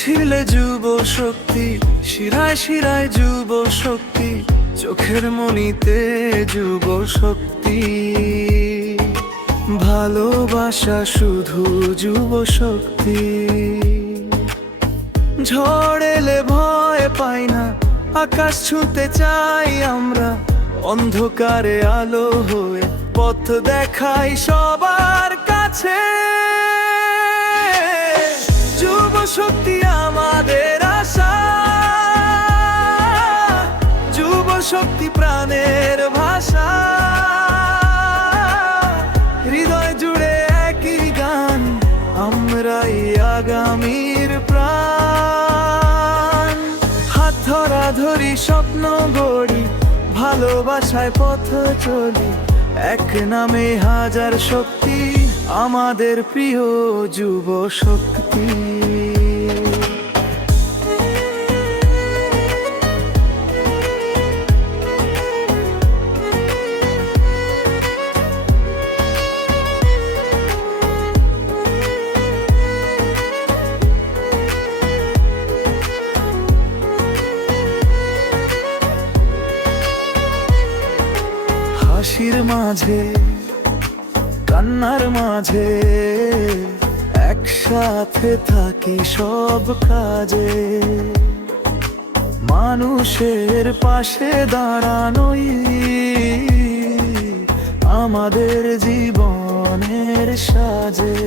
ছিলে যুব শক্তি, শিরায় শিরায় যুব শক্তি, চোখের মনিতে যুব শক্তি। ভালোবাসা শুধু যুব শক্তি। ঝড় এলে ভয় পাই না, আকাশ ছুঁতে চাই আমরা, অন্ধকারে আলো হয়ে পথ দেখাই সবার কাছে। যুব শক্তি আমাদের আশা, যুব শক্তি প্রাণের ভাষা। হৃদয় জুড়ে একই গান, আমরাই আগামীর প্রাণ। হাত ধরা ধরি স্বপ্ন গড়ি, ভালোবাসায় পথ চলি, এক নামে হাজার শক্তি, আমাদের প্রিয় যুব শক্তি। হাসির মাঝে কান্নার মাঝে একসাথে থাকি সব কাজে। মানুষের পাশে দাঁড়ানোই আমাদের জীবনের সাজে।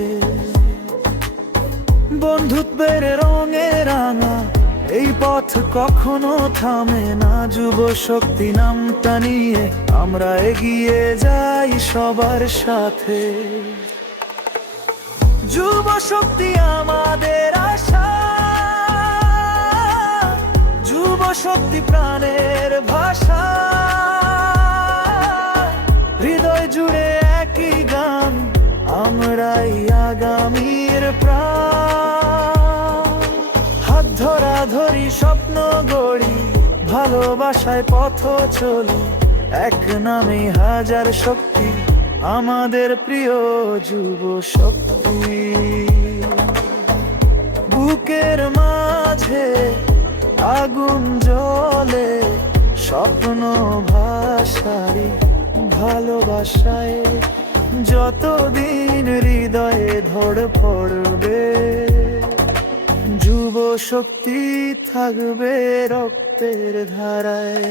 বন্ধুত্বের রঙে রাঙা এই পথ কখনো থামে না। যুব শক্তি নামটা নিয়ে আমরা এগিয়ে যাই সবার সাথে। যুব শক্তি আমাদের আশা, যুব শক্তি প্রাণের ভাষা। হৃদয় জুড়ে একই গান, আমরাই আগামীর প্রাণ। হাত ধরা ধরি স্বপ্ন গড়ি, ভালোবাসায় পথ চলি, এক নামে হাজার শক্তি, আমাদের প্রিয় যুব শক্তি। বুকের মাঝে আগুন জ্বলে, স্বপ্ন ভাষারি ভালোবাসায়। যতদিন হৃদয়ে ধড় পড়বে, যুব শক্তি থাকবে রক্তের ধারায়।